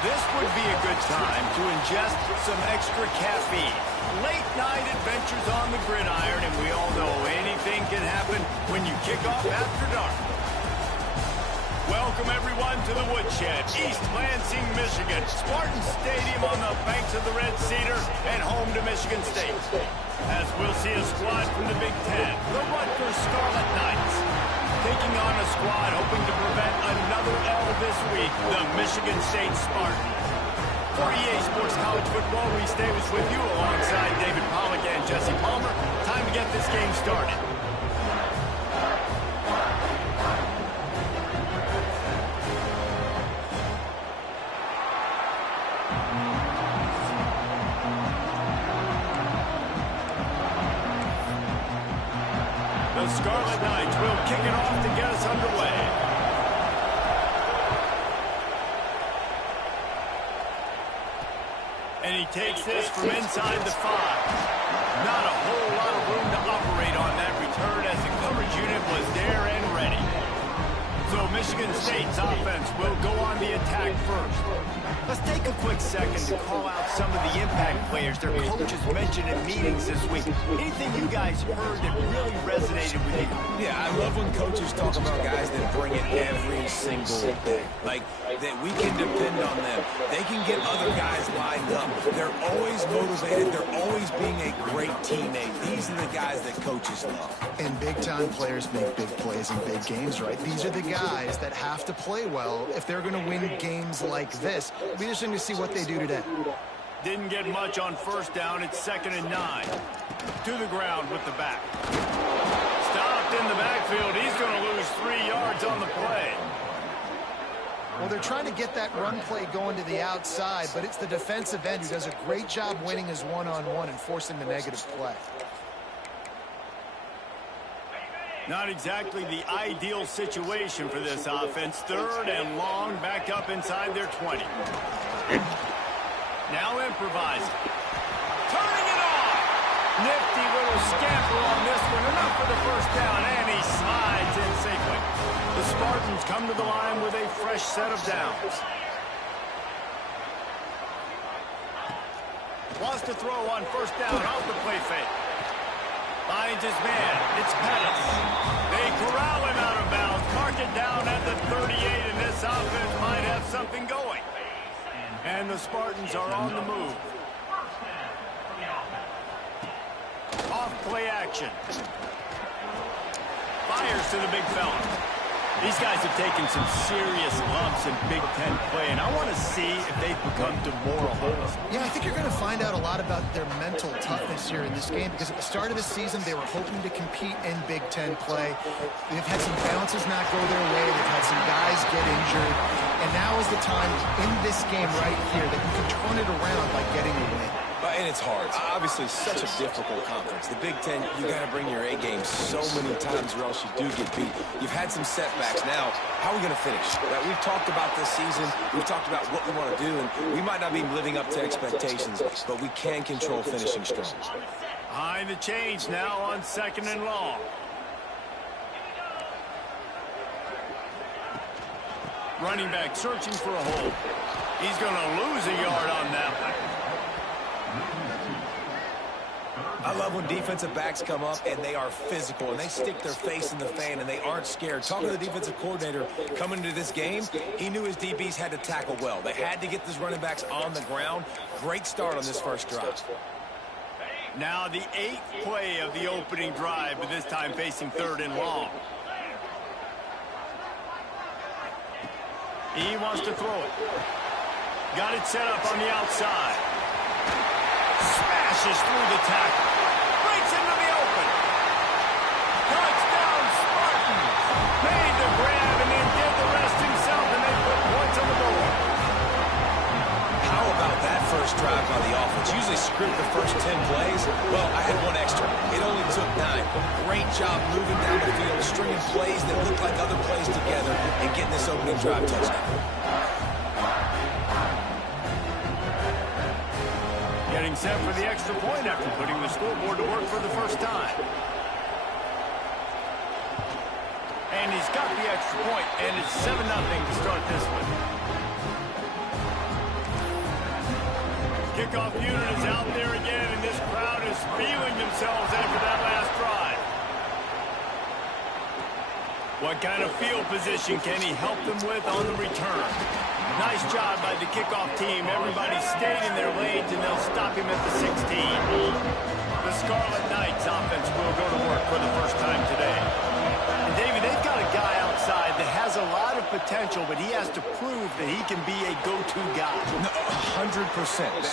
This would be a good time to ingest some extra caffeine. Late night adventures on the gridiron, and we all know anything can happen when you kick off after dark. Welcome everyone to the Woodshed, East Lansing, Michigan. Spartan Stadium on the banks of the Red Cedar and home to Michigan State. As we'll see a squad from the Big Ten, the Rutgers Scarlet Knights. Taking on a squad hoping to prevent another L this week, the Michigan State Spartans. For EA Sports College Football, Reese Davis with you alongside David Pollack and Jesse Palmer. Time to get this game started. The Scarlet Knights will kick it off to get us underway. And he takes this from inside the 5. Not a whole lot of room to operate on that return as the coverage unit was there and ready. So Michigan State's offense will go on the attack first. Let's take a quick second to call out some of the impact players their coaches mentioned in meetings this week. Anything you guys heard that really resonated with you? Yeah, I love when coaches talk about guys that bring it every single day. Like, that we can depend on them. They can get other guys lined up. They're always motivated. They're always being a great teammate. These are the guys that coaches love. And big-time players make big plays in big games, right? These are the guys that have to play well if they're going to win games like this. It'll be interesting to see what they do today. Didn't get much on first down. It's 2nd and 9. To the ground with the back. Stopped in the backfield. He's going to lose 3 yards on the play. Well, they're trying to get that run play going to the outside, but it's the defensive end who does a great job winning his one-on-one and forcing the negative play. Not exactly the ideal situation for this offense. 3rd and long, back up inside their 20. Now improvising. Turning it on. Nifty little scamper on this one. Enough for the first down, and he slides in safely. The Spartans come to the line with a fresh set of downs. Wants to throw on first down off the play fake. Finds his man. It's Pettis. They corral him out of bounds. Mark it down at the 38, and this offense might have something going. And the Spartans are on the move. Off play action. Fires to the big fella. These guys have taken some serious lumps in Big Ten play, and I want to see if they've become demoralized. Yeah, I think you're going to find out a lot about their mental toughness here in this game, because at the start of the season, they were hoping to compete in Big Ten play. They've had some bounces not go their way. They've had some guys get injured. And now is the time in this game right here that you can turn it around by getting a win. And it's hard. Obviously, such a difficult conference. The Big Ten, you got to bring your A game so many times or else you do get beat. You've had some setbacks. Now, how are we going to finish? Right, we've talked about this season. We've talked about what we want to do, and we might not be living up to expectations, but we can control finishing strong. Behind the chains now on 2nd and long. Running back searching for a hole. He's going to lose a yard on that one. I love when defensive backs come up and they are physical and they stick their face in the fan and they aren't scared. Talking to the defensive coordinator coming into this game, he knew his DBs had to tackle well. They had to get these running backs on the ground. Great start on this first drive. Now the 8th play of the opening drive, but this time facing 3rd and long. He wants to throw it. Got it set up on the outside. Smashes through the tackle. Breaks into the open. Touchdown Spartans. Made the grab and then did the rest himself, and they put points on the board. How about that first drive by the offense? Usually script the first 10 plays. Well, I had one extra. It only took 9. Great job moving down the field, stringing plays that look like other plays together, and getting this opening drive touchdown. Getting set for the extra point after putting the scoreboard to work for the first time. And he's got the extra point, and it's 7-0 to start this one. kickoff unit is out there again, and this crowd is feeling themselves after that last drive. What kind of field position can he help them with on the return? Nice job by the kickoff team. Everybody stayed in their lanes, and they'll stop him at the 16. The Scarlet Knights offense will go to work for the first time today. And David, they've got a guy outside that has a lot of potential, but he has to prove that he can be a go-to guy. No, 100%.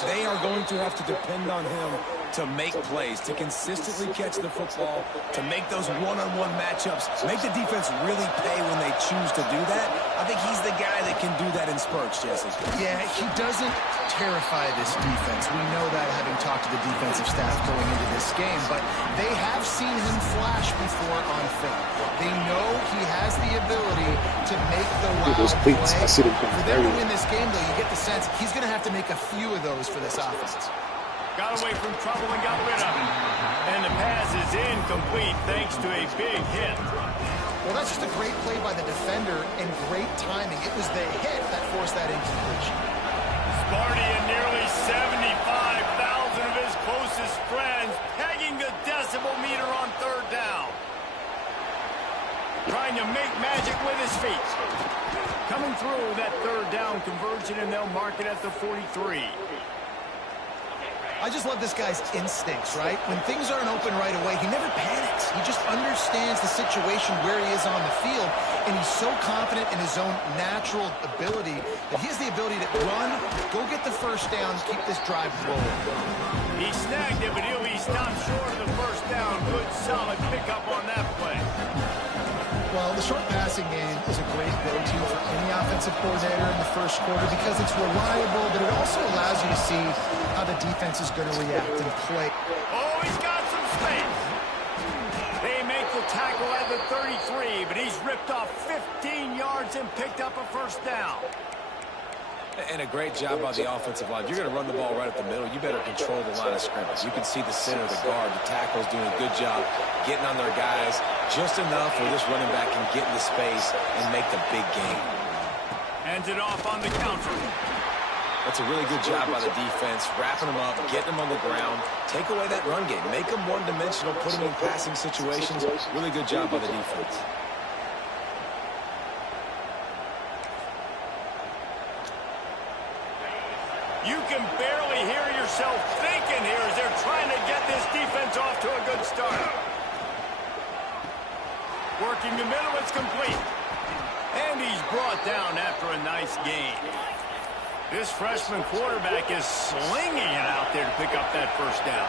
They are going to have to depend on him to make plays, to consistently catch the football, to make those one-on-one matchups, make the defense really pay when they choose to do that. I think he's the guy that can do that in spurts, Jesse. Yeah, he doesn't terrify this defense. We know that, having talked to the defensive staff going into this game, but they have seen him flash before on film. They know he has the ability to make the wild play. For them to win this game, though, you get the sense he's going to have to make a few of those for this offense. Got away from trouble and got rid of it. And the pass is incomplete thanks to a big hit. Well, that's just a great play by the defender and great timing. It was the hit that forced that incompletion. Sparty and nearly 75,000 of his closest friends pegging the decibel meter on third down. Trying to make magic with his feet. Coming through that third down conversion, and they'll mark it at the 43. I just love this guy's instincts, right? When things aren't open right away, he never panics. He just understands the situation where he is on the field, and he's so confident in his own natural ability that he has the ability to run, go get the first down, keep this drive rolling. He snagged it, but he'll be stopped short of the first down. Good, solid pickup on that play. Well, the short passing game is a great go-to for any offensive coordinator in the first quarter because it's reliable, but it also allows you to see how the defense is going to react and play. Oh, he's got some space. They make the tackle at the 33, but he's ripped off 15 yards and picked up a first down. And a great job by the offensive line. If you're going to run the ball right up the middle, you better control the line of scrimmage. You can see the center, the guard, the tackle's doing a good job getting on their guys just enough where this running back can get into space and make the big game. Hands it off on the counter. That's a really good job by the defense, wrapping them up, getting them on the ground, take away that run game, make them one-dimensional, put them in passing situations. Really good job by the defense. You can barely hear yourself thinking here as they're trying to get this defense off to a good start. Working the middle, it's complete. And he's brought down after a nice gain. This freshman quarterback is slinging it out there to pick up that first down.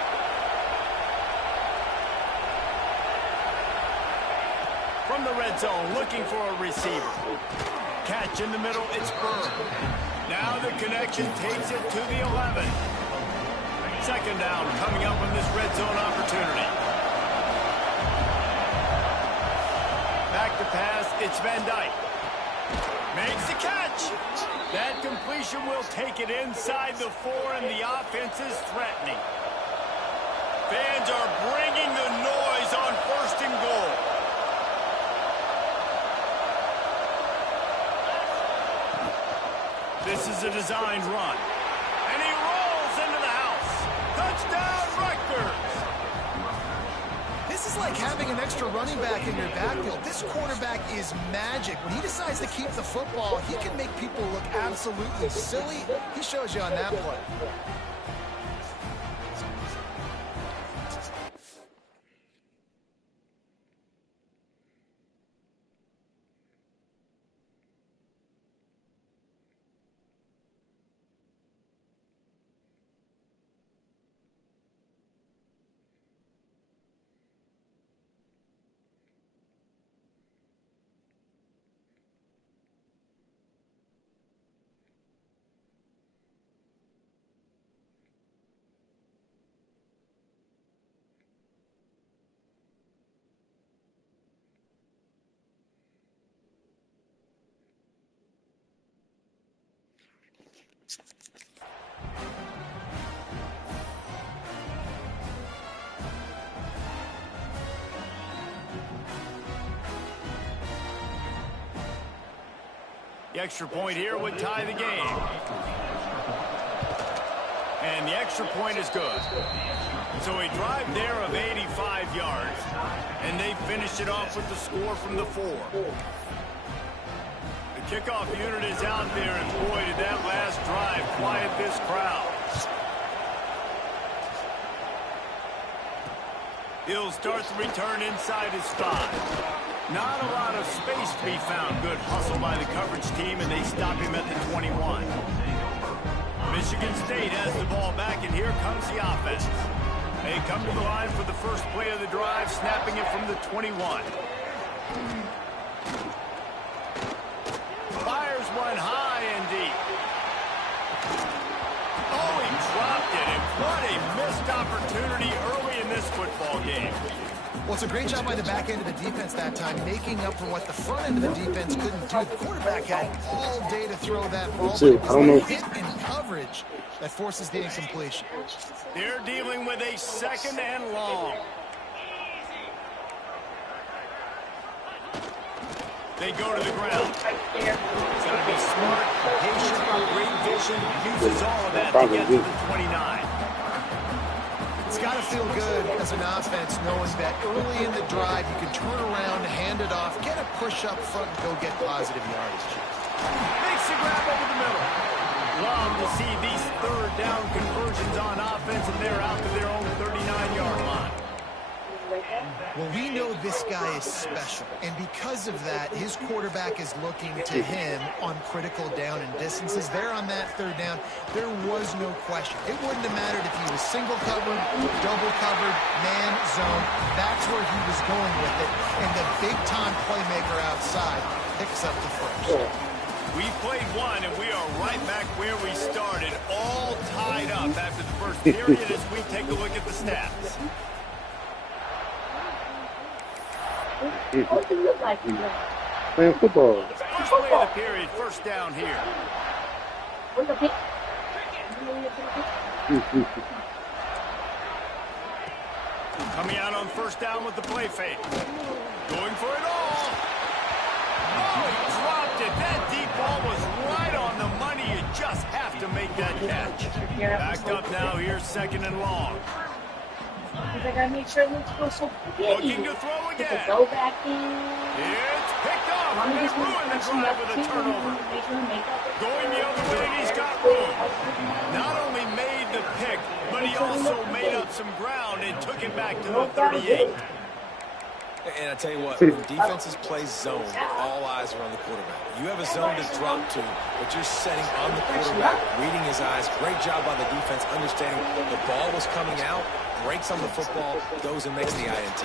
From the red zone, looking for a receiver. Catch in the middle, it's Burr. Now the connection takes it to the 11. Second down coming up on this red zone opportunity. Back to pass, it's Van Dyke. Makes the catch. That completion will take it inside the 4, and the offense is threatening. Fans are bringing the noise on first and goal. This is a designed run. And he rolls into the house. Touchdown, Rutgers! This is like having an extra running back in your backfield. This quarterback is magic. When he decides to keep the football, he can make people look absolutely silly. He shows you on that play. The extra point here would tie the game. And the extra point is good. So a drive there of 85 yards. And they finish it off with the score from the 4. The kickoff unit is out there, and boy, did that last drive quiet this crowd. He'll start the return inside his 5. Not a lot of space to be found. Good hustle by the coverage team, and they stop him at the 21. Michigan State has the ball back, and here comes the offense. They come to the line for the first play of the drive, snapping it from the 21. Fires one high and deep. Oh, he dropped it, and what a missed opportunity early in this football game. Well, it's a great job by the back end of the defense that time, making up for what the front end of the defense couldn't do. The quarterback had all day to throw that ball, but it was the hit and coverage that forces the incompletion. They're dealing with a 2nd and long. They go to the ground. He's got to be smart, patient, great vision, uses all of that to get to the 29. It's got to feel good as an offense knowing that early in the drive you can turn around, hand it off, get a push up front, and go get positive yardage. Makes the grab over the middle. Love to see these 3rd down conversions on offense, and they're out to their own 39-yard line. Well, we know this guy is special, and because of that, his quarterback is looking to him on critical down and distances. There on that 3rd down, there was no question. It wouldn't have mattered if he was single covered, double covered, man, zone. That's where he was going with it, and the big-time playmaker outside picks up the first. We played one, and we are right back where we started, all tied up after the first period as we take a look at the stats. Playing football. First play of the period, 1st down here. Coming out on 1st down with the play fake. Going for it all. Oh, he dropped it. That deep ball was right on the money. You just have to make that catch. Backed up now here, 2nd and long. Because I gotta make sure it looks so pretty. Looking to throw again. Go back in. It's picked off. And they ruined the drive with a turnover. Going the other way, and he's got room. Not only made the pick, but he also made up some ground and took it back to the 38. And I tell you what, when defenses play zone, all eyes are on the quarterback. You have a zone to drop to, but you're setting on the quarterback, reading his eyes. Great job by the defense, understanding the ball was coming out, breaks on the football, goes and makes the INT.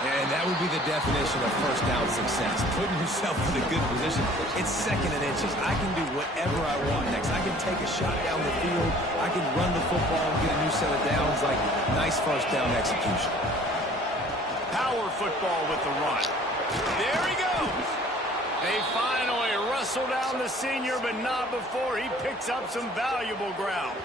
And that would be the definition of 1st down success, putting yourself in a good position. It's 2nd and inches. I can do whatever I want next. I can take a shot down the field. I can run the football and get a new set of downs. Like, nice 1st down execution. Power football with the run. There he goes. They finally wrestle down the senior, but not before he picks up some valuable ground.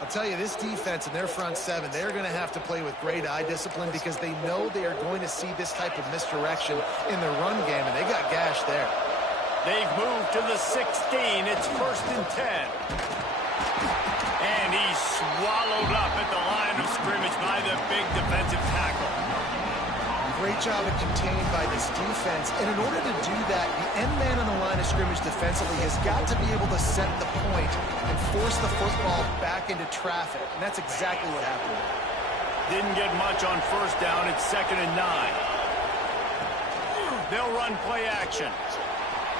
I'll tell you, this defense and their front 7, they're going to have to play with great eye discipline because they know they are going to see this type of misdirection in their run game, and they got gashed there. They've moved to the 16. It's 1st and 10. And he's swallowed up at the line of scrimmage by the big defensive tackle. Great job of contained by this defense. And in order to do that, the end man on the line of scrimmage defensively has got to be able to set the point and force the football back into traffic. And that's exactly what happened. Didn't get much on 1st down. It's 2nd and 9. They'll run play action.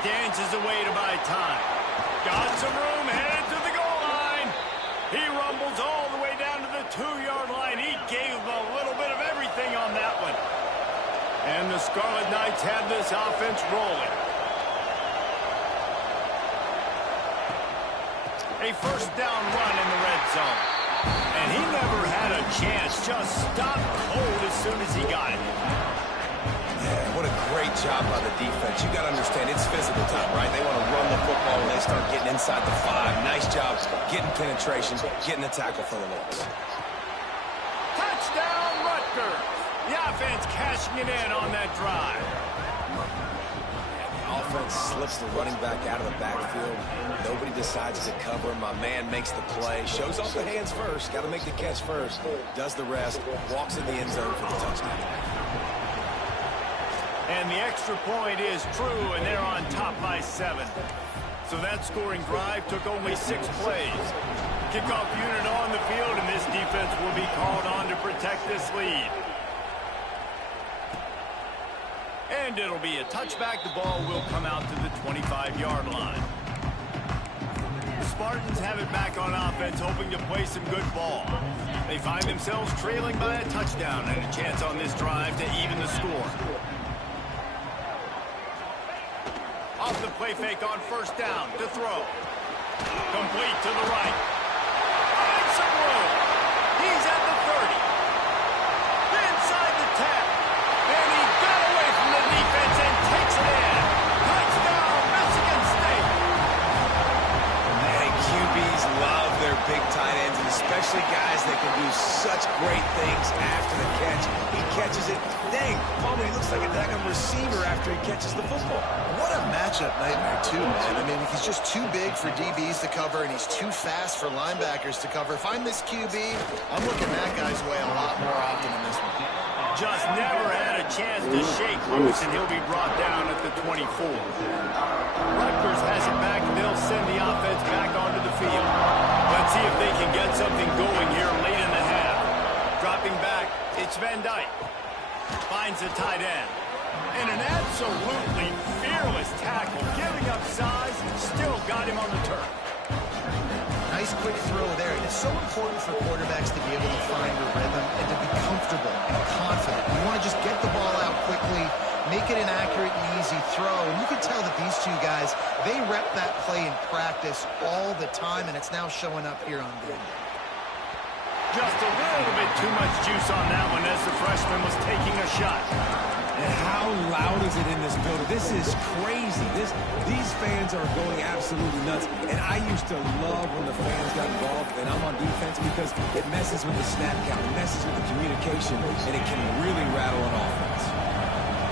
Dances away to buy time. Got some room, headed to the goal line. He rumbles all the way down to the 2-yard line. He gave a little bit of everything on that one. And the Scarlet Knights have this offense rolling. A 1st down run in the red zone. And he never had a chance. Just stopped cold as soon as he got it. Yeah, what a great job by the defense. You got to understand, it's physical time, right? They want to run the football when they start getting inside the 5. Nice job getting penetration, getting the tackle for the loss. Touchdown, Rutgers. The offense cashing it in on that drive. The offense slips the running back out of the backfield. Nobody decides to cover. My man makes the play. Shows off the hands first. Got to make the catch first. Does the rest. Walks in the end zone for the touchdown. And the extra point is true, and they're on top by 7. So that scoring drive took only 6 plays. Kickoff unit on the field, and this defense will be called on to protect this lead. And it'll be a touchback. The ball will come out to the 25-yard line. The Spartans have it back on offense, hoping to play some good ball. They find themselves trailing by a touchdown and a chance on this drive to even the score. Off the play fake on first down to throw. Complete to the right. Finds some room. He's at the 30. Inside the 10. And he got away from the defense and takes it in. Touchdown, Michigan State. And QBs love their big tight ends, and especially guys that can do such great things after the catch. He catches it. Dang, Palmer, he looks like a daggone receiver after he catches the football. What a matchup nightmare, too, man. I mean, he's just too big for DBs to cover, and he's too fast for linebackers to cover. If I'm this QB, I'm looking that guy's way a lot more often than this one. Just never had a chance to shake loose, and he'll be brought down at the 24. Rutgers has it back, and they'll send the offense back onto the field. Let's see if they can get something going here late in the half. Dropping back, it's Van Dyke. Finds the tight end. And an absolutely fearless tackle, giving up size, still got him on the turf. Nice quick throw there. It's so important for quarterbacks to be able to find a rhythm and to be comfortable and confident. You want to just get the ball out quickly, make it an accurate and easy throw. And you can tell that these two guys, they rep that play in practice all the time, and it's now showing up here on game. Just a little bit too much juice on that one as the freshman was taking a shot. And how loud is it in this building? This is crazy. These fans are going absolutely nuts. And I used to love when the fans got involved and I'm on defense because it messes with the snap count, it messes with the communication, and it can really rattle an offense.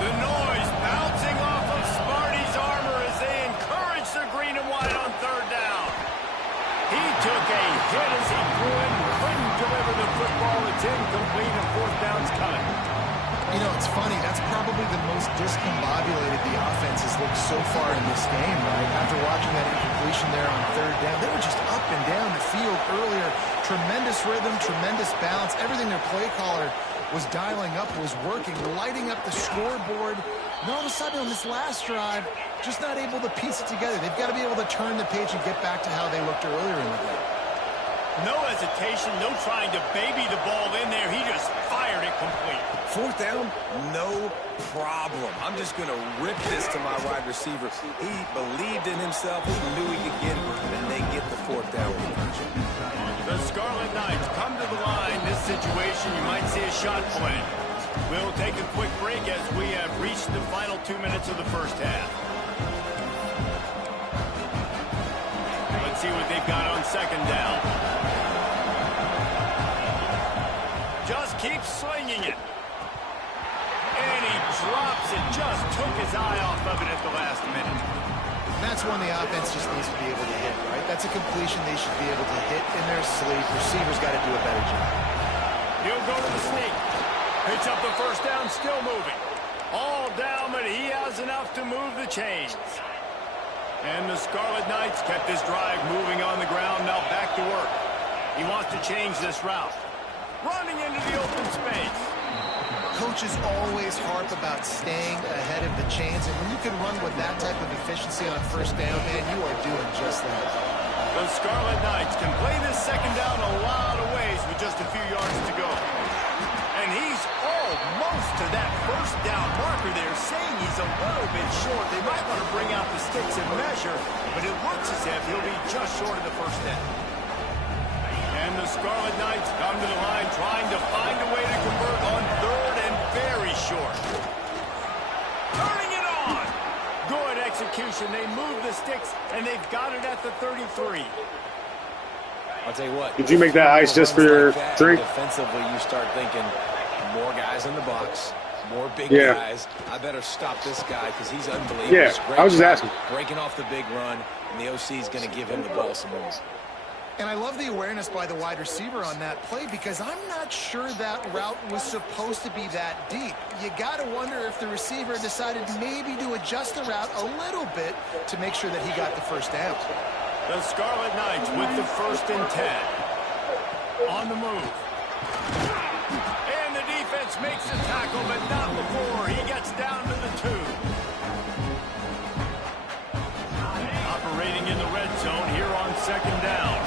The noise bouncing off of Sparty's armor as they encourage the green and white on third down. He took a hit as he threw it and couldn't deliver the football. It's incomplete and fourth down's coming. You know, it's funny. That's probably the most discombobulated the offense has looked so far in this game, right? After watching that incompletion there on third down, they were just up and down the field earlier. Tremendous rhythm, tremendous balance. Everything their play caller was dialing up was working, lighting up the scoreboard. And all of a sudden on this last drive, just not able to piece it together. They've got to be able to turn the page and get back to how they looked earlier in the game. No hesitation, no trying to baby the ball in there. He just fired it complete. Fourth down, no problem. I'm just going to rip this to my wide receiver. He believed in himself. He knew he could get it, and they get the fourth down conversion. The Scarlet Knights come to the line. This situation, you might see a shot play. We'll take a quick break as we have reached the final 2 minutes of the first half. Let's see what they've got on second down. Just keeps slinging it. And he drops it. Just took his eye off of it at the last minute. And that's one the offense just needs to be able to hit, right? That's a completion they should be able to hit in their sleep. Receivers got to do a better job. He'll go to the sneak. Picks up the first down, still moving. All down, but he has enough to move the chains. And the Scarlet Knights kept this drive moving on the ground, now back to work. He wants to change this route. Running into the open space. Coaches always harp about staying ahead of the chains, and when you can run with that type of efficiency on first down, man, you are doing just that. The Scarlet Knights can play this second down a lot of ways with just a few yards to go. And he's almost to that first down marker there, saying he's a little bit short. They might want to bring out the sticks and measure, but it looks as if he'll be just short of the first down. And the Scarlet Knights come to the line trying to find a way to convert on third and very short. Turning it on. Good execution. They move the sticks, and they've got it at the 33. I'll tell you what. Did you make that ice just for your drink? Defensively, you start thinking more guys in the box, More big Yeah. guys. I better stop this guy because he's unbelievable. Yeah, Great I was just job asking. breaking off the big run, and the OC is going to give him the ball some more. And I love the awareness by the wide receiver on that play because I'm not sure that route was supposed to be that deep. You got to wonder if the receiver decided maybe to adjust the route a little bit to make sure that he got the first down. The Scarlet Knights with the 1st and 10. On the move. And the defense makes the tackle, but not before he gets down to the 2. Operating in the red zone here on 2nd down.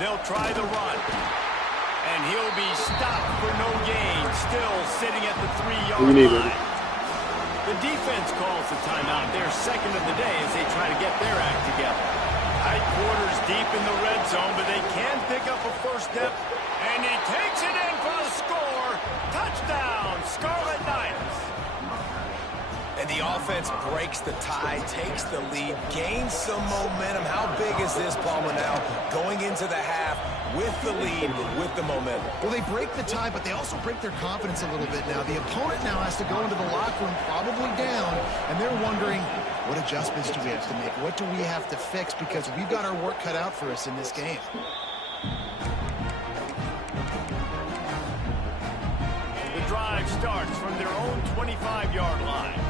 They'll try the run. And he'll be stopped for no gain, still sitting at the 3-yard line. The defense calls the timeout. They're 2nd of the day as they try to get their act together. Tight quarters deep in the red zone, but they can pick up a first step. And he takes it in for the score. Touchdown, Scarlet Knights. And the offense breaks the tie, takes the lead, gains some momentum. How big is this, Palmer, now? Going into the half with the lead, with the momentum. Well, they break the tie, but they also break their confidence a little bit now. The opponent now has to go into the locker room probably down, and they're wondering, what adjustments do we have to make? What do we have to fix? Because we've got our work cut out for us in this game. The drive starts from their own 25-yard line.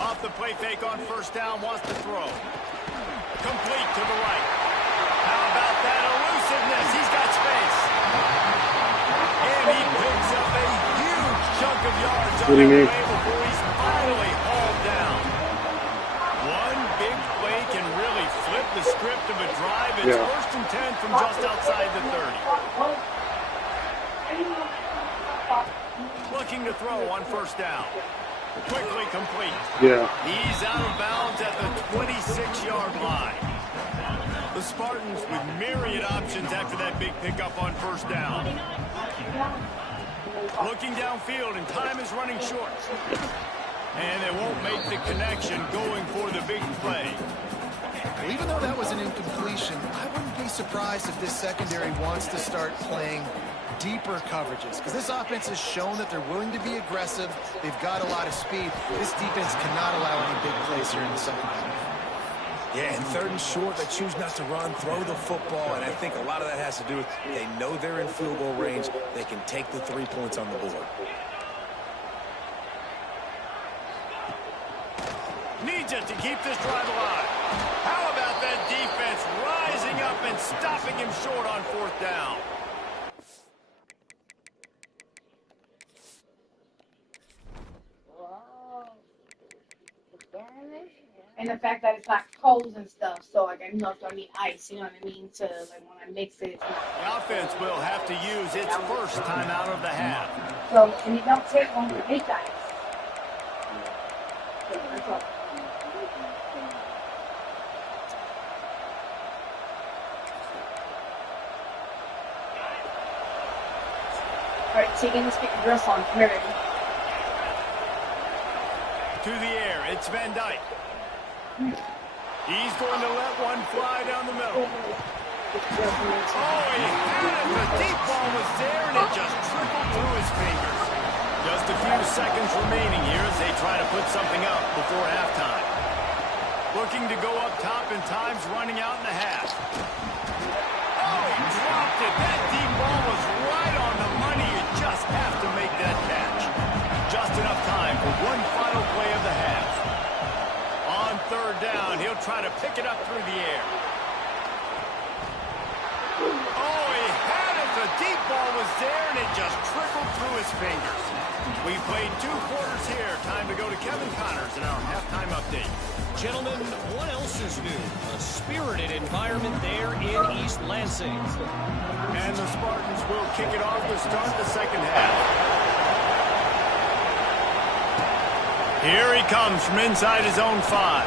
Off the play fake on 1st down, wants to throw. Complete to the right. How about that elusiveness? He's got space. And he picks up a huge chunk of yards on the way before he's finally hauled down. One big play can really flip the script of a drive. It's 1st and 10 from just outside the 30. Looking to throw on 1st down. Quickly complete. He's out of bounds at the 26-yard line. The Spartans with myriad options after that big pickup on 1st down. Looking downfield, and time is running short. And they won't make the connection going for the big play. Well, even though that was an incompletion, I wouldn't be surprised if this secondary wants to start playing deeper coverages, because this offense has shown that they're willing to be aggressive. They've got a lot of speed. This defense cannot allow any big plays here in the second half. Yeah, and 3rd and short, they choose not to run, throw the football, and I think a lot of that has to do with they know they're in field goal range. They can take the 3 points on the board. Needs it to keep this drive alive. How about that defense rising up and stopping him short on 4th down? And the fact that it's like cold and stuff, so like I know if I need ice, you know what I mean? So like when I mix it, it's not. The offense will have to use its first timeout of the half. So and you don't take one to make ice. All right, Tegan, let's get your dress on. Come here, baby. To the air, it's Van Dyke. He's going to let one fly down the middle. Oh, he had it. The deep ball was there, and it just trickled through his fingers. Just a few seconds remaining here as they try to put something up before halftime. Looking to go up top, and time's running out in the half. Oh, he dropped it. That deep ball was right on the money. You just have to make that catch. Just enough time for one final play of the half. On 3rd down, he'll try to pick it up through the air. Oh, he had it. The deep ball was there, and it just trickled through his fingers. We played 2 quarters here. Time to go to Kevin Connors in our halftime update. Gentlemen, what else is new? A spirited environment there in East Lansing. And the Spartans will kick it off to start the second half. Here he comes from inside his own 5.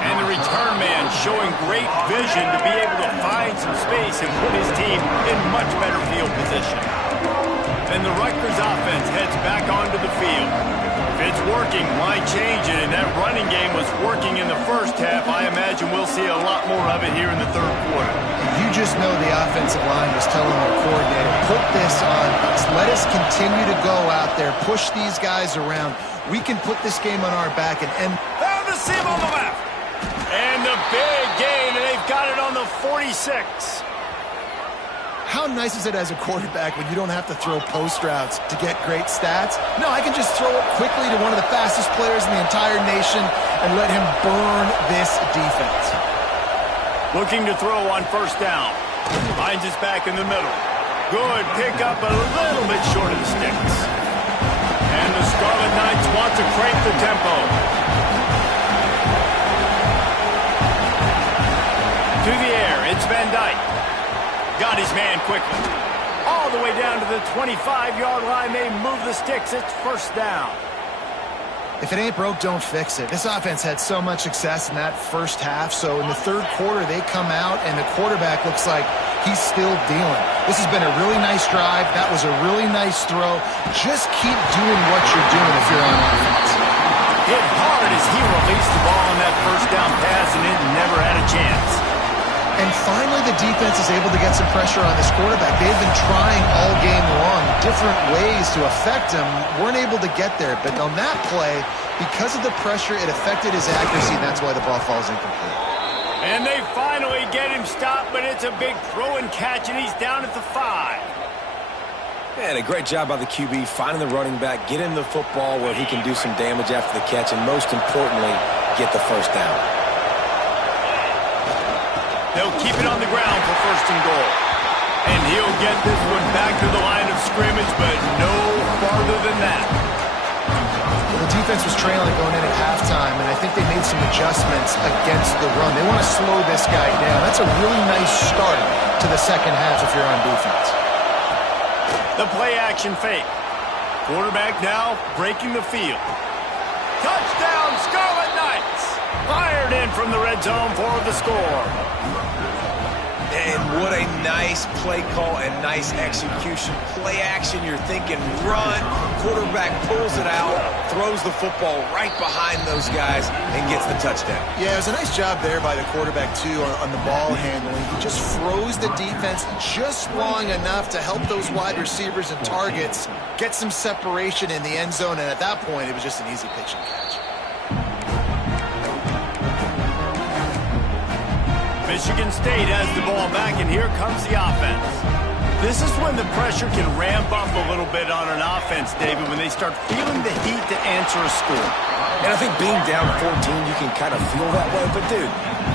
And the return man showing great vision to be able to find some space and put his team in much better field position. And the Rutgers offense heads back onto the field. If it's working, thinking, why change it? And that running game was working in the first half. I imagine we'll see a lot more of it here in the third quarter. You just know the offensive line was telling their coordinator, put this on us. Let us continue to go out there, push these guys around. We can put this game on our back and end. Found the seam on the left. And the big gain, and they've got it on the 46. How nice is it as a quarterback when you don't have to throw post routes to get great stats? No, I can just throw it quickly to one of the fastest players in the entire nation and let him burn this defense. Looking to throw on first down. Finds his back in the middle. Good pickup, a little bit short of the sticks. And the Scarlet Knights want to crank the tempo. To the air, it's Van Dyke. Got his man quickly. All the way down to the 25-yard line. They move the sticks. It's first down. If it ain't broke, don't fix it. This offense had so much success in that first half, so in the third quarter, they come out, and the quarterback looks like he's still dealing. This has been a really nice drive. That was a really nice throw. Just keep doing what you're doing if you're on offense. Hit hard as he released the ball on that first down pass, and it never had a chance. And finally, the defense is able to get some pressure on this quarterback. They've been trying all game long, different ways to affect him. Weren't able to get there. But on that play, because of the pressure, it affected his accuracy, and that's why the ball falls incomplete. And they finally get him stopped, but it's a big throw and catch, and he's down at the 5. Man, a great job by the QB, finding the running back, getting the football where he can do some damage after the catch, and most importantly, get the first down. They'll keep it on the ground for first and goal. And he'll get this one back to the line of scrimmage, but no farther than that. Well, the defense was trailing going in at halftime, and I think they made some adjustments against the run. They want to slow this guy down. That's a really nice start to the second half if you're on defense. The play action fake. Quarterback now breaking the field. Touchdown, Scarlet Knights! Fired in from the red zone for the score. And what a nice play call and nice execution. Play action, you're thinking run. Quarterback pulls it out, throws the football right behind those guys, and gets the touchdown. Yeah, it was a nice job there by the quarterback, too, on the ball handling. He just froze the defense just long enough to help those wide receivers and targets get some separation in the end zone, and at that point, it was just an easy pitch and catch. Michigan State has the ball back, and here comes the offense. This is when the pressure can ramp up a little bit on an offense, David, when they start feeling the heat to answer a score. And I think being down 14, you can kind of feel that way. But, dude,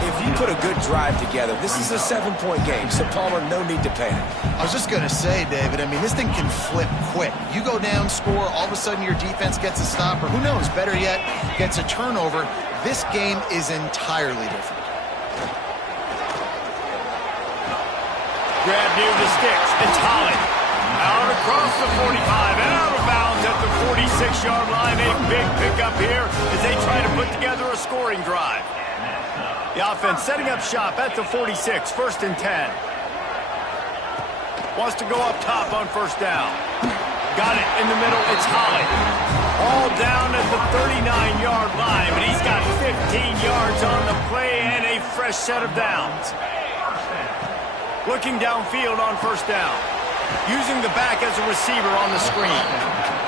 if you put a good drive together, this is a 7-point game. So, Palmer, no need to panic. I was just going to say, David, I mean, this thing can flip quick. You go down, score, all of a sudden your defense gets a stop, or who knows, better yet, gets a turnover. This game is entirely different. Grab near the sticks. It's Holland. Out across the 45 and out of bounds at the 46-yard line. A big pickup here as they try to put together a scoring drive. The offense setting up shop at the 46, first and 10. Wants to go up top on first down. Got it in the middle. It's Holland. All down at the 39-yard line, but he's got 15 yards on the play and a fresh set of downs. Looking downfield on first down. Using the back as a receiver on the screen.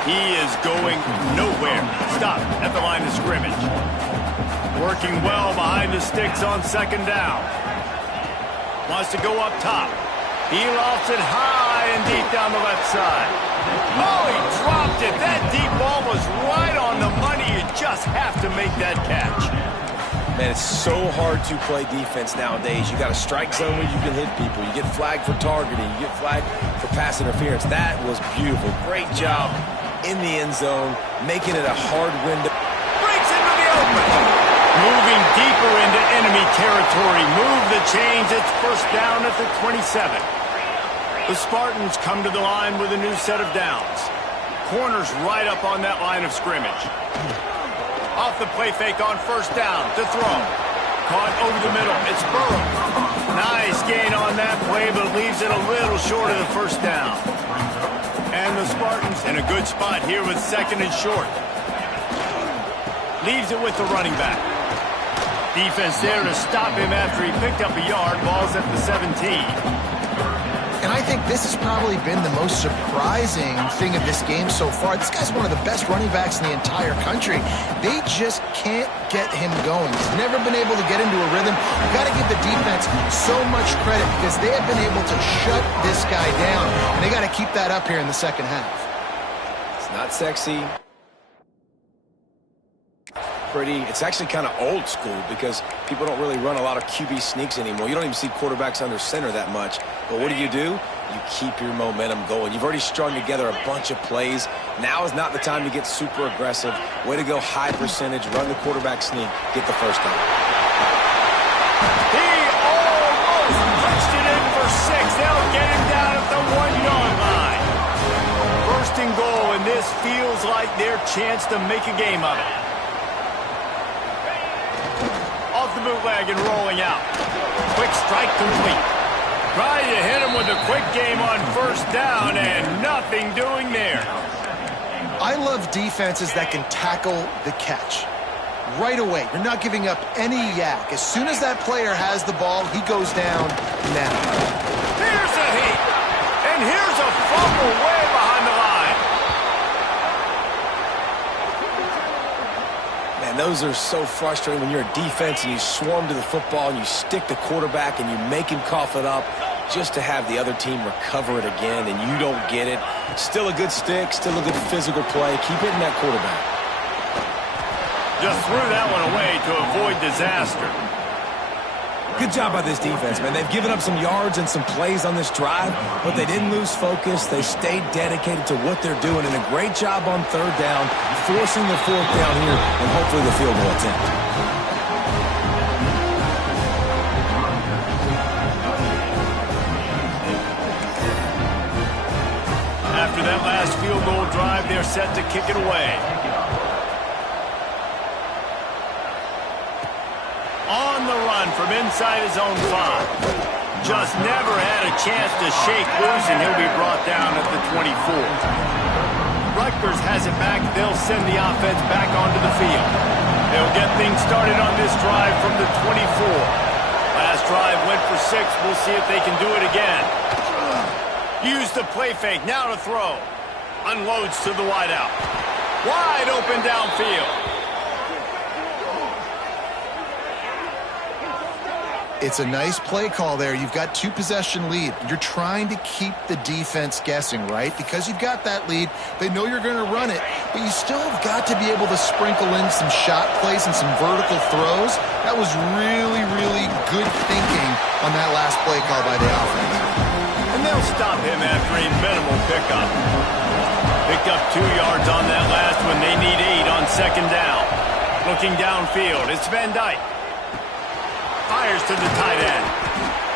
He is going nowhere. Stop at the line of scrimmage. Working well behind the sticks on second down. Wants to go up top. He lofts it high and deep down the left side. Oh, he dropped it. That deep ball was right on the money. You just have to make that catch. Man, it's so hard to play defense nowadays. You got a strike zone where you can hit people. You get flagged for targeting. You get flagged for pass interference. That was beautiful. Great job in the end zone, making it a hard window. Breaks into the open. Moving deeper into enemy territory. Move the chains. It's first down at the 27. The Spartans come to the line with a new set of downs. Corners right up on that line of scrimmage. Off the play fake on first down to throw. Caught over the middle. It's Burrow. Nice gain on that play, but leaves it a little short of the first down. And the Spartans in a good spot here with second and short. Leaves it with the running back. Defense there to stop him after he picked up a yard. Ball's at the 17. And I think this has probably been the most surprising thing of this game so far. This guy's one of the best running backs in the entire country. They just can't get him going. He's never been able to get into a rhythm. You've got to give the defense so much credit because they have been able to shut this guy down. And they got to keep that up here in the second half. It's not sexy. Pretty. It's actually kind of old school because people don't really run a lot of QB sneaks anymore. You don't even see quarterbacks under center that much. But what do? You keep your momentum going. You've already strung together a bunch of plays. Now is not the time to get super aggressive. Way to go high percentage. Run the quarterback sneak. Get the first down. He almost punched it in for 6. They'll get him down at the 1-yard line. First and goal, and this feels like their chance to make a game of it. Off the bootleg and rolling out. Quick strike complete. Try to hit him with a quick game on first down, and nothing doing there. I love defenses that can tackle the catch. Right away, you're not giving up any yak. As soon as that player has the ball, he goes down now. Here's a heat, and here's a fumble way behind the line. Man, those are so frustrating when you're a defense and you swarm to the football and you stick the quarterback and you make him cough it up just to have the other team recover it again and you don't get it. Still a good stick, still a good physical play. Keep hitting that quarterback. Just threw that one away to avoid disaster. Good job by this defense, man. They've given up some yards and some plays on this drive, but they didn't lose focus. They stayed dedicated to what they're doing, and a great job on third down, forcing the fourth down here, and hopefully the field goal attempt. After that last field goal drive, they're set to kick it away. On the run from inside his own 5. Just never had a chance to shake loose, and he'll be brought down at the 24. Rutgers has it back. They'll send the offense back onto the field. They'll get things started on this drive from the 24. Last drive went for 6. We'll see if they can do it again. Use the play fake. Now to throw. Unloads to the wideout. Wide open downfield. It's a nice play call there. You've got 2-possession lead. You're trying to keep the defense guessing, right? Because you've got that lead, they know you're going to run it, but you still have got to be able to sprinkle in some shot plays and some vertical throws. That was really, really good thinking on that last play call by the offense. And they'll stop him after a minimal pickup. Picked up 2 yards on that last one. They need 8 on second down. Looking downfield, it's Van Dyke. Fires to the tight end.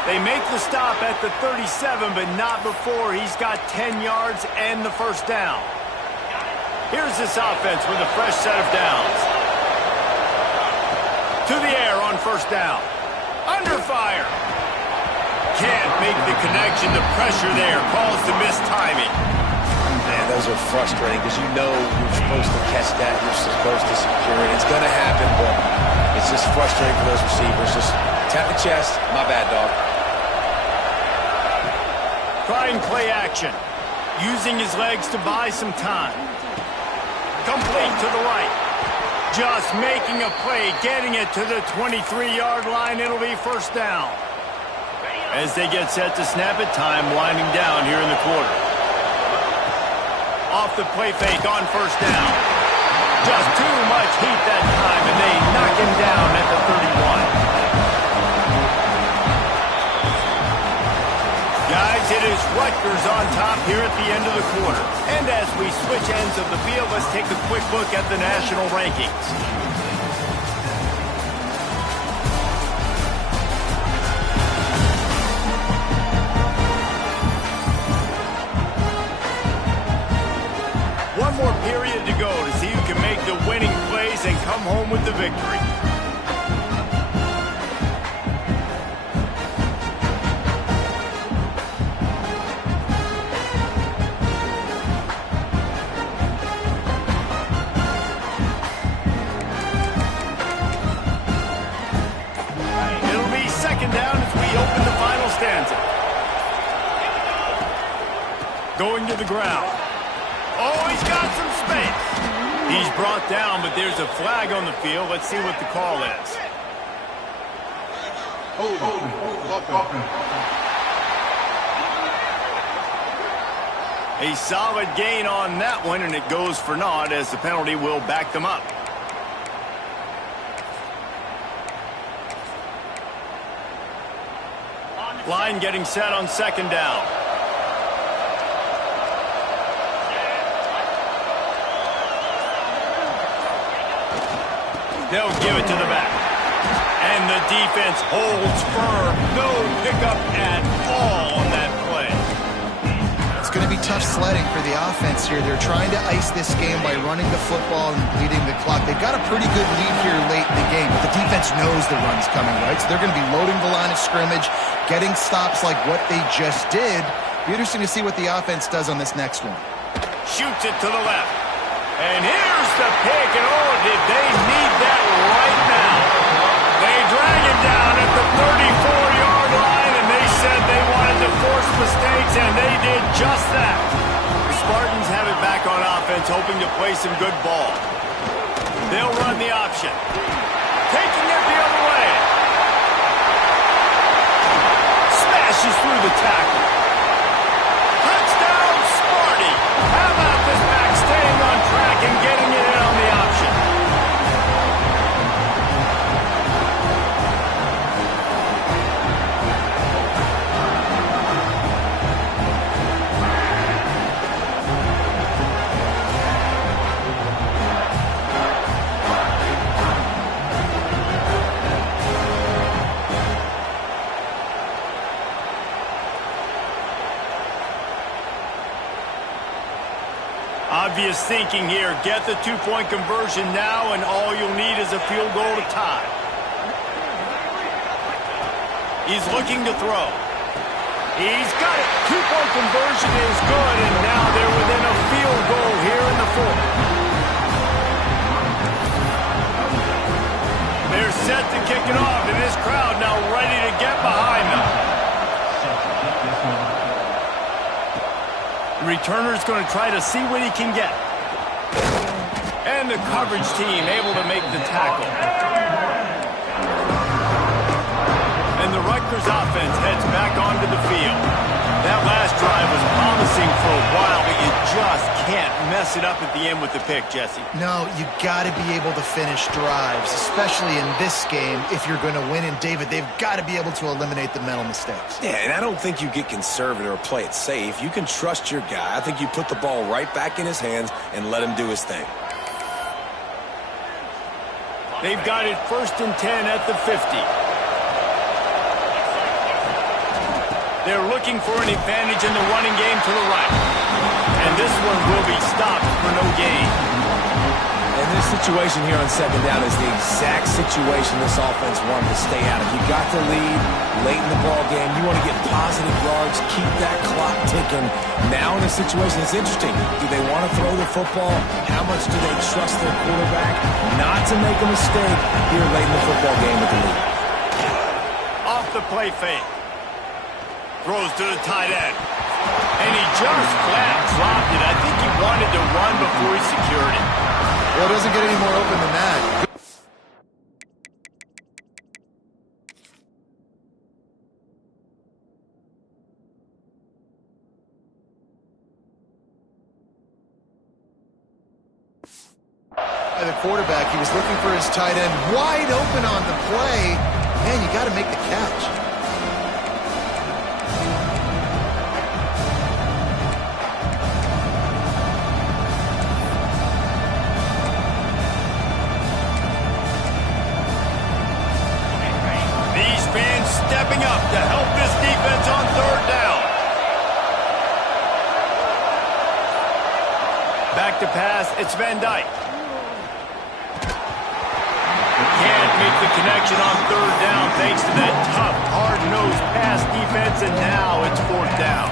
They make the stop at the 37, but not before he's got 10 yards and the first down. Here's this offense with a fresh set of downs. To the air on first down. Under fire. Can't make the connection. The pressure there calls the missed timing. Man, those are frustrating because you know you're supposed to catch that. You're supposed to secure it. It's going to happen, but it's just frustrating for those receivers. Just tap the chest. My bad, dog. Trying play action. Using his legs to buy some time. Complete to the right. Just making a play. Getting it to the 23-yard line. It'll be first down. As they get set to snap it, time winding down here in the quarter. Off the play fake on first down. Just too much heat that time, and they knock him down at the 31. Guys, it is Rutgers on top here at the end of the quarter. And as we switch ends of the field, let's take a quick look at the national rankings. One more period to go to see who can make the winning plays and come home with the victory. going to the ground. Oh, he's got some space. He's brought down, but there's a flag on the field. Let's see what the call is. A solid gain on that one, and it goes for naught as the penalty will back them up. Line getting set on second down. They'll give it to the back. And the defense holds firm. No pickup at all on that play. It's going to be tough sledding for the offense here. They're trying to ice this game by running the football and leading the clock. They've got a pretty good lead here late in the game, but the defense knows the run's coming, right? So they're going to be loading the line of scrimmage, getting stops like what they just did. Be interesting to see what the offense does on this next one. Shoots it to the left. And here's the pick, and oh, did they need that right now. They drag him down at the 34-yard line, and they said they wanted to force mistakes, and they did just that. The Spartans have it back on offense, hoping to play some good ball. They'll run the option. Taking it the other way. Smashes through the tackle. Touchdown, Sparty. How about this back staying on track and getting it in on the option? Obvious thinking here. Get the two-point conversion now, and all you'll need is a field goal to tie. He's looking to throw. He's got it. Two-point conversion is good, and now they're within a field goal here in the fourth. They're set to kick it off, and this crowd now ready to get behind them. The returner's going to try to see what he can get. And the coverage team able to make the tackle. And the Rutgers offense heads back onto the field. That last drive was promising for a while, but you just can't mess it up at the end with the pick, Jesse. No, you got to be able to finish drives, especially in this game if you're going to win. And, David, they've got to be able to eliminate the mental mistakes. Yeah, and I don't think you get conservative or play it safe. You can trust your guy. I think you put the ball right back in his hands and let him do his thing. They've got it 1st and 10 at the 50. They're looking for an advantage in the running game to the right. And this one will be stopped for no gain. And this situation here on second down is the exact situation this offense wanted to stay out of. You got the lead late in the ball game. You want to get positive yards, keep that clock ticking. Now in a situation, it's interesting. Do they want to throw the football? How much do they trust their quarterback not to make a mistake here late in the football game with the lead? Off the play fake. Throws to the tight end. And he just flat dropped it. I think he wanted to run before he secured it. Well, it doesn't get any more open than that. By the quarterback, he was looking for his tight end wide open on the play. Man, you got to make the catch. Stepping up to help this defense on 3rd down. Back to pass, it's Van Dyke. Can't make the connection on 3rd down thanks to that tough, hard-nosed pass defense, and now it's 4th down.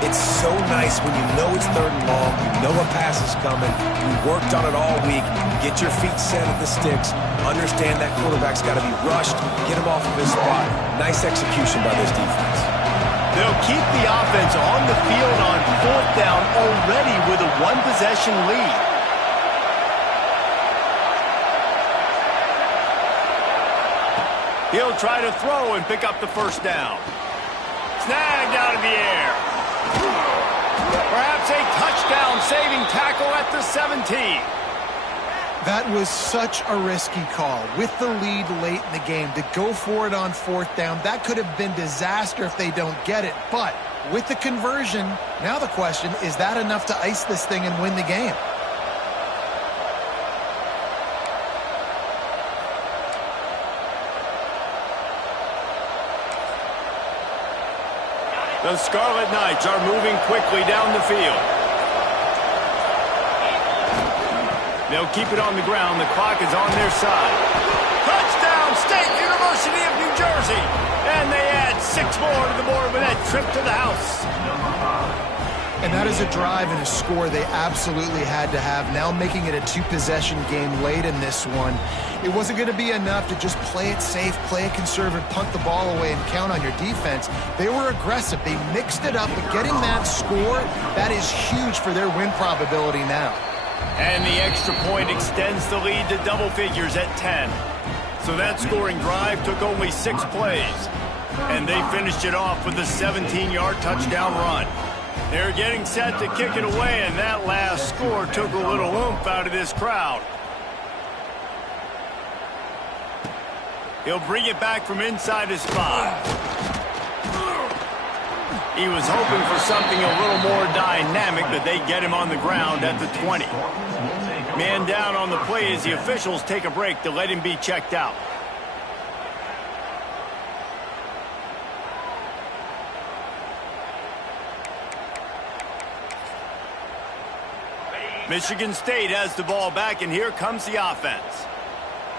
It's so nice when you know it's 3rd and long, you know a pass is coming, you worked on it all week, get your feet set at the sticks, understand that quarterback's got to be rushed, get him off of his spot. Nice execution by this defense. They'll keep the offense on the field on 4th down already with a 1-possession lead. He'll try to throw and pick up the 1st down. Snagged out of the air. Perhaps a touchdown-saving tackle at the 17. That was such a risky call. With the lead late in the game, to go for it on 4th down, that could have been disaster if they don't get it. But with the conversion, now the question, is that enough to ice this thing and win the game? The Scarlet Knights are moving quickly down the field. They'll keep it on the ground. The clock is on their side. Touchdown, State University of New Jersey. And they add 6 more to the board with that trip to the house. And that is a drive and a score they absolutely had to have. Now making it a 2-possession game late in this one. It wasn't going to be enough to just play it safe, play it conservative, punt the ball away, and count on your defense. They were aggressive. They mixed it up, but getting that score, that is huge for their win probability now. And the extra point extends the lead to double figures at 10. So that scoring drive took only 6 plays. And they finished it off with a 17-yard touchdown run. They're getting set to kick it away, and that last score took a little oomph out of this crowd. He'll bring it back from inside his 5. He was hoping for something a little more dynamic, but they get him on the ground at the 20. Man down on the play as the officials take a break to let him be checked out. Michigan State has the ball back, and here comes the offense.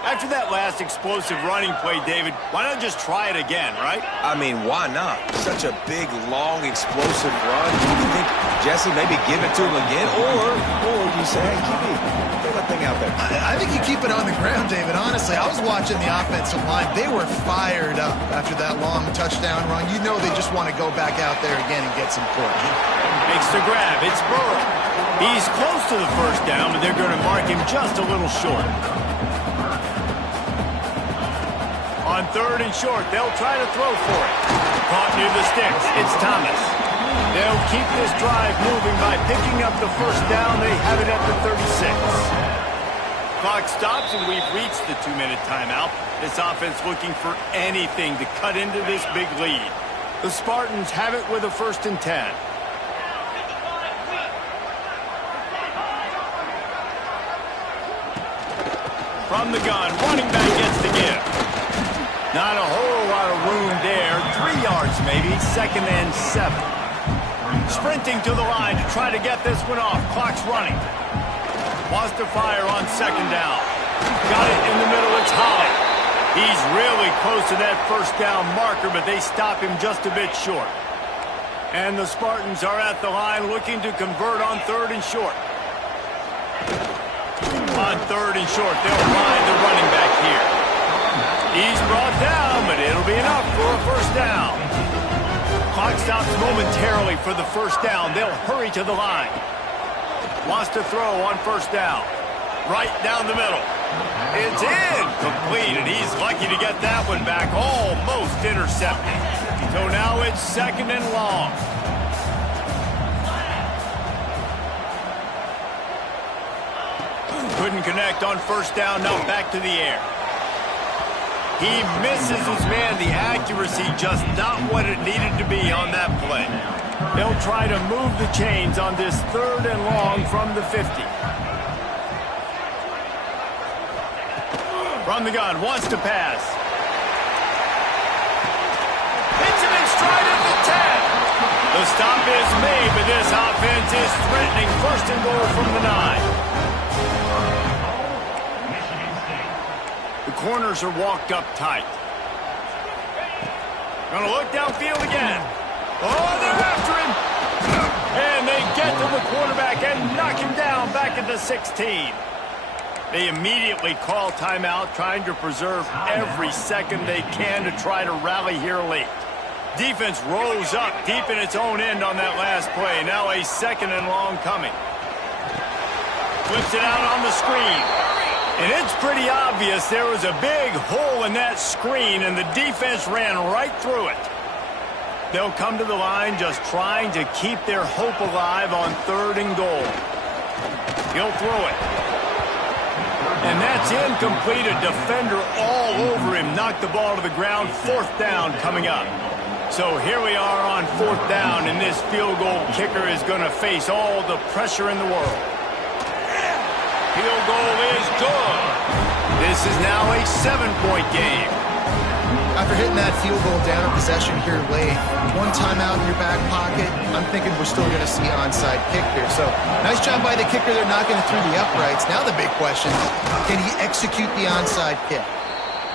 After that last explosive running play, David, why not just try it again, right? I mean, why not? Such a big, long, explosive run. You think, Jesse, maybe give it to him again? Or you say, hey, QB, throw that thing out there. I think you keep it on the ground, David. Honestly, I was watching the offensive line. They were fired up after that long touchdown run. You know they just want to go back out there again and get some push. Makes the grab. It's Burrow. He's close to the 1st down, but they're going to mark him just a little short. On 3rd and short, they'll try to throw for it. Caught near the sticks. It's Thomas. They'll keep this drive moving by picking up the 1st down. They have it at the 36. Clock stops, and we've reached the 2-minute timeout. This offense looking for anything to cut into this big lead. The Spartans have it with a 1st and 10. From the gun, running back gets the give. Not a whole lot of room there. 3 yards maybe, 2nd and 7. Sprinting to the line to try to get this one off. Clock's running. Wants to fire on 2nd down. Got it in the middle. It's Holly. He's really close to that 1st down marker, but they stop him just a bit short. And the Spartans are at the line looking to convert on 3rd and short. On 3rd and short, they'll ride the running back here. He's brought down, but it'll be enough for a 1st down. Clock stops momentarily for the 1st down. They'll hurry to the line. Wants to throw on 1st down. Right down the middle. It's incomplete, and he's lucky to get that one back. Almost intercepted. So now it's 2nd and long. Couldn't connect on 1st down. Now back to the air. He misses his man. The accuracy just not what it needed to be on that play. They'll try to move the chains on this 3rd and long from the 50. From the gun, wants to pass. Hits him in stride at the 10. The stop is made, but this offense is threatening 1st and goal from the 9. The corners are walked up tight. Gonna look downfield again. Oh, they're after him. And they get to the quarterback and knock him down back at the 16. They immediately call timeout, trying to preserve every second they can to try to rally here late. Defense rose up deep in its own end on that last play. Now a 2nd and long coming. Flips it out on the screen. And it's pretty obvious there was a big hole in that screen, and the defense ran right through it. They'll come to the line just trying to keep their hope alive on 3rd and goal. He'll throw it. And that's incomplete. A defender all over him. Knocked the ball to the ground. 4th down coming up. So here we are on 4th down, and this field goal kicker is going to face all the pressure in the world. Field goal is good. This is now a 7-point game. After hitting that field goal down in possession here late, 1 timeout in your back pocket, I'm thinking we're still going to see onside kick here. So nice job by the kicker. They're knocking it through the uprights. Now the big question, can he execute the onside kick?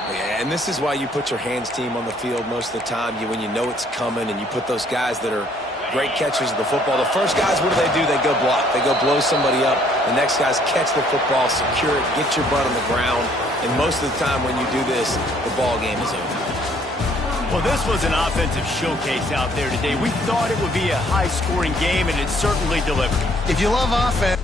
Yeah, and this is why you put your hands team on the field most of the time. When you know it's coming, and you put those guys that are great catchers of the football. The first guys, what do? They go block. They go blow somebody up. The next guys catch the football, secure it, get your butt on the ground. And most of the time when you do this, the ball game is over. Well, this was an offensive showcase out there today. We thought it would be a high-scoring game, and it certainly delivered. If you love offense...